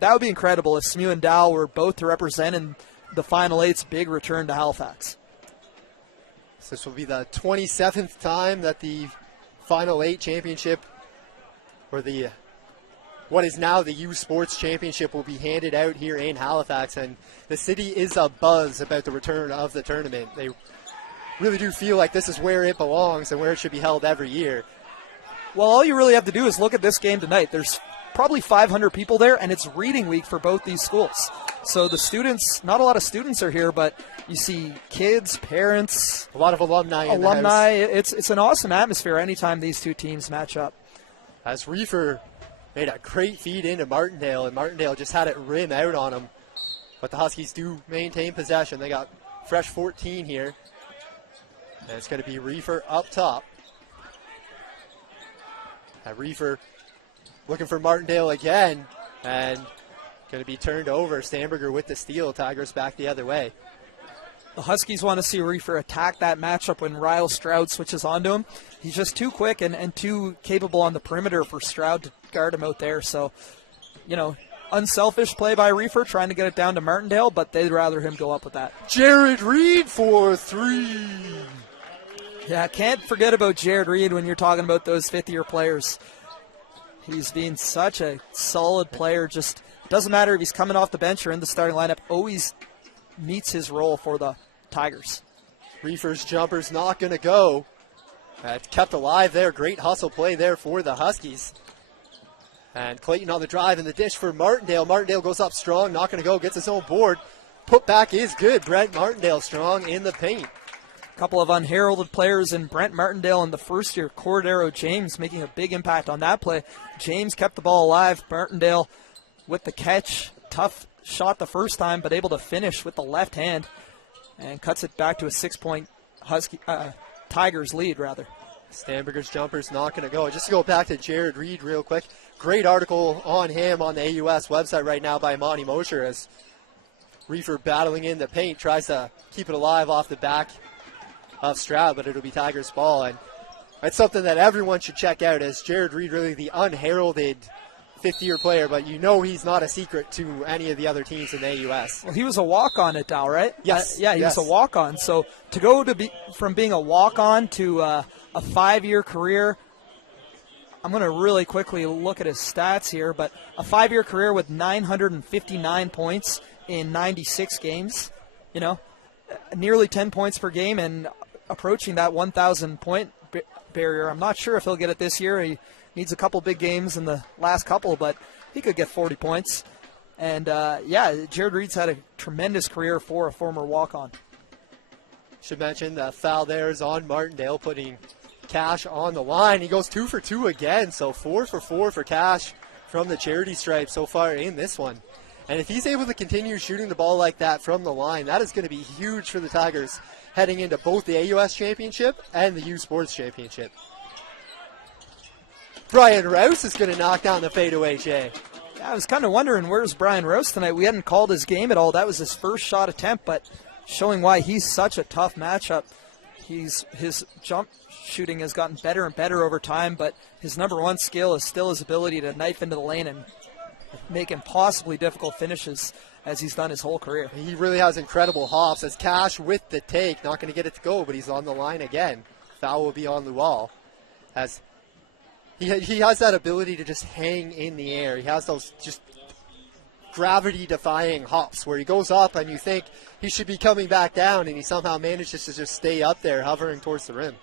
That would be incredible if SMU and Dow were both to represent in the Final Eight's big return to Halifax. So this will be the 27th time that the Final Eight championship, or the what is now the U Sports Championship, will be handed out here in Halifax, and the city is abuzz about the return of the tournament. They really do feel like this is where it belongs and where it should be held every year. Well, all you really have to do is look at this game tonight. There's probably 500 people there, and it's reading week for both these schools. So the students, not a lot of students are here, but you see kids, parents, a lot of alumni in the house. It's an awesome atmosphere anytime these two teams match up. As Reefer made a great feed into Martindale, and Martindale just had it rim out on him. But the Huskies do maintain possession. They got fresh 14 here. And it's going to be Reefer up top. Reefer looking for Martindale again, and going to be turned over. Stamberger with the steal. Tigers back the other way. The Huskies want to see Reefer attack that matchup when Ryle Stroud switches onto him. He's just too quick and too capable on the perimeter for Stroud to guard him out there. So, unselfish play by Reefer, trying to get it down to Martindale, but they'd rather him go up with that. Jared Reed for three. Yeah, can't forget about Jared Reed when you're talking about those fifth-year players. He's been such a solid player. Just doesn't matter if he's coming off the bench or in the starting lineup, always meets his role for the Tigers. Reefer's jumper's not going to go. Kept alive there. Great hustle play there for the Huskies. And Clayton on the drive and the dish for Martindale. Martindale goes up strong, not going to go, gets his own board. Put back is good. Brent Martindale strong in the paint. Couple of unheralded players in Brent Martindale and the first year, Cordero James, making a big impact on that play. James kept the ball alive. Martindale with the catch. Tough shot the first time, but able to finish with the left hand and cuts it back to a 6-point Tigers lead, rather. Stamberger's jumper's not going to go. Just to go back to Jared Reed real quick. Great article on him on the AUS website right now by Monty Mosher, as Reefer battling in the paint, tries to keep it alive off the back of Stroud, but it'll be Tigers ball. And that's something that everyone should check out, as Jared Reed, really the unheralded fifth-year player, but he's not a secret to any of the other teams in the AUS. Well, he was a walk-on at Dow, right? Yes. He was a walk-on. So to go from being a walk-on to a 5-year career, I'm going to really quickly look at his stats here, but a 5-year career with 959 points in 96 games, nearly 10 points per game and approaching that 1,000-point barrier. I'm not sure if he'll get it this year. He needs a couple big games in the last couple, but he could get 40 points. And, Jared Reed's had a tremendous career for a former walk-on. Should mention the foul there is on Martindale, putting Cash on the line. He goes 2 for 2 again, so 4 for 4 for Cash from the charity stripe so far in this one. And if he's able to continue shooting the ball like that from the line, that is going to be huge for the Tigers heading into both the AUS Championship and the U Sports Championship. Brian Rouse is going to knock down the fadeaway, Jay. Yeah, I was kind of wondering, where's Brian Rouse tonight? We hadn't called his game at all. That was his first shot attempt, but showing why he's such a tough matchup. His jump shooting has gotten better and better over time, but his number one skill is still his ability to knife into the lane and make impossibly difficult finishes, as he's done his whole career. He really has incredible hops, as Cash with the take, not going to get it to go, but he's on the line again. Foul will be on Lual, as he has that ability to just hang in the air. He has those just gravity-defying hops where he goes up and you think he should be coming back down, and he somehow manages to just stay up there, hovering towards the rim.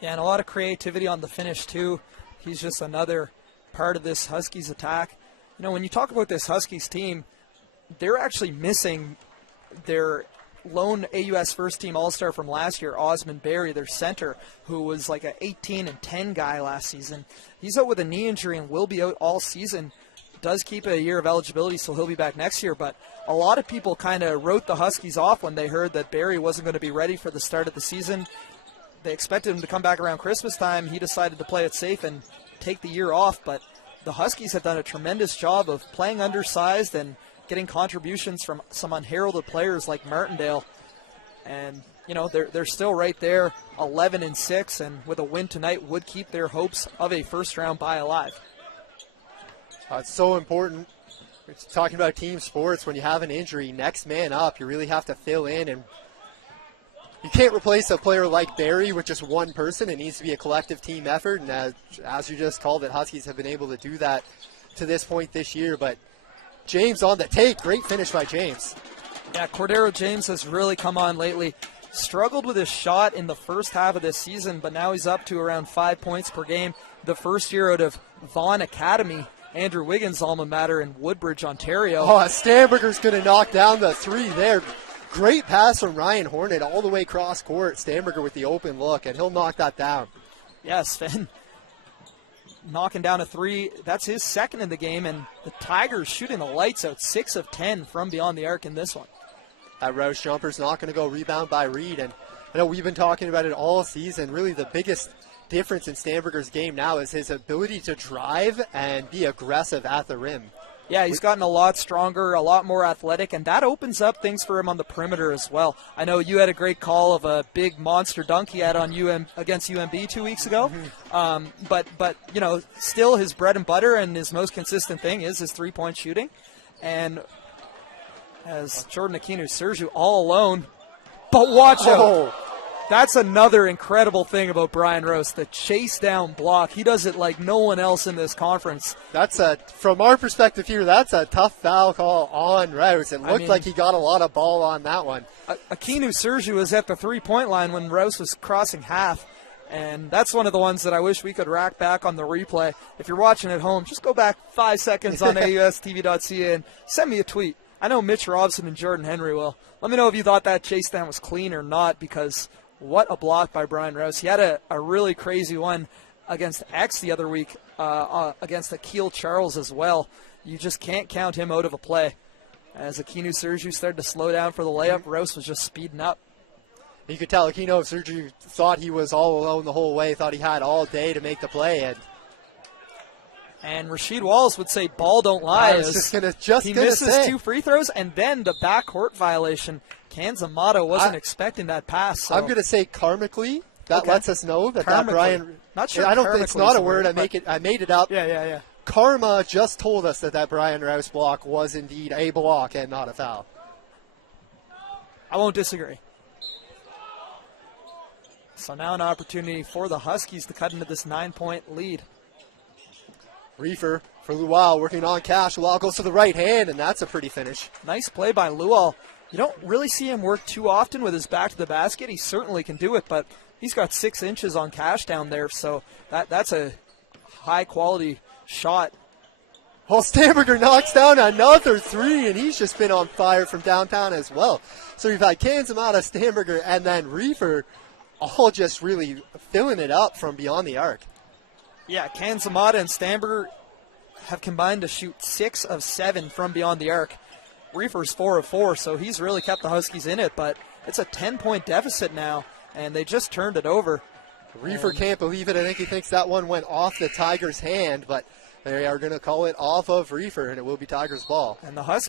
Yeah, and a lot of creativity on the finish, too. He's just another part of this Huskies attack. When you talk about this Huskies team, they're actually missing their lone AUS first-team All-Star from last year, Osmond Berry, their center, who was like an 18-10 guy last season. He's out with a knee injury and will be out all season. Does keep a year of eligibility, so he'll be back next year. But a lot of people kind of wrote the Huskies off when they heard that Berry wasn't going to be ready for the start of the season. They expected him to come back around Christmas time. He decided to play it safe and take the year off, but the Huskies have done a tremendous job of playing undersized and getting contributions from some unheralded players like Martindale. And, they're still right there, 11-6, and with a win tonight would keep their hopes of a first-round bye alive. It's so important It's talking about team sports. When you have an injury, next man up, you really have to fill in, and you can't replace a player like Barry with just one person. It needs to be a collective team effort, and as you just called it, Huskies have been able to do that to this point this year. But James on the take. Great finish by James. Yeah, Cordero James has really come on lately. Struggled with his shot in the first half of this season, but now he's up to around 5 points per game. The first year out of Vaughan Academy, Andrew Wiggins' alma mater in Woodbridge, Ontario. Oh, Stamberger's going to knock down the three there. Great pass from Ryan Hornet all the way cross court. Stamberger with the open look, and he'll knock that down. Yes, Finn knocking down a three. That's his second in the game, and the Tigers shooting the lights out, 6 of 10 from beyond the arc in this one. That Rouse jumper's not going to go. Rebound by Reed, and I know we've been talking about it all season. Really the biggest difference in Stamberger's game now is his ability to drive and be aggressive at the rim. Yeah, he's gotten a lot stronger, a lot more athletic, and that opens up things for him on the perimeter as well. I know you had a great call of a big monster dunk he had on against UMB 2 weeks ago, but you know, still his bread and butter and his most consistent thing is his three-point shooting. And as Jordan Akinu-Sergiu all alone, but watch out. That's another incredible thing about Brian Rouse, the chase down block. He does it like no one else in this conference. From our perspective here, that's a tough foul call on Rouse. It looked like he got a lot of ball on that one. Akinu-Sergiu was at the three-point line when Rouse was crossing half, and that's one of the ones that I wish we could rack back on the replay. If you're watching at home, just go back 5 seconds on AUSTV.ca and send me a tweet. I know Mitch Robson and Jordan Henry will. Let me know if you thought that chase down was clean or not, because what a block by Brian Rouse. He had a really crazy one against X the other week, against Akil Charles as well. You just can't count him out of a play. As Akinu-Sergiu started to slow down for the layup, Rouse was just speeding up. You could tell Akinu-Sergiu thought he was all alone the whole way, thought he had all day to make the play. And Rasheed Wallace would say, ball don't lie. I was just he gonna misses say. 2 free throws, and then the backcourt violation. Kanzamato wasn't expecting that pass. So. I'm going to say karmically. That lets us know that Brian. Not sure. I don't think it's not a word. I made it up. Yeah. Karma just told us that Brian Rouse block was indeed a block and not a foul. I won't disagree. So now an opportunity for the Huskies to cut into this 9-point lead. Reefer for Luau working on Cash. Luau goes to the right hand, and that's a pretty finish. Nice play by Luau. You don't really see him work too often with his back to the basket. He certainly can do it, but he's got 6 inches on Cash down there, so that's a high-quality shot. Well, Stamberger knocks down another three, and he's just been on fire from downtown as well. So you've had Kanzamata, Stamberger, and then Reefer all just really filling it up from beyond the arc. Yeah, Kanzamata and Stamberger have combined to shoot 6 of 7 from beyond the arc. Reefer's 4 of 4, so he's really kept the Huskies in it, but it's a 10-point deficit now, and they just turned it over. Reefer can't believe it. I think he thinks that one went off the Tigers' hand, but they are going to call it off of Reefer, and it will be Tigers' ball. And the Huskies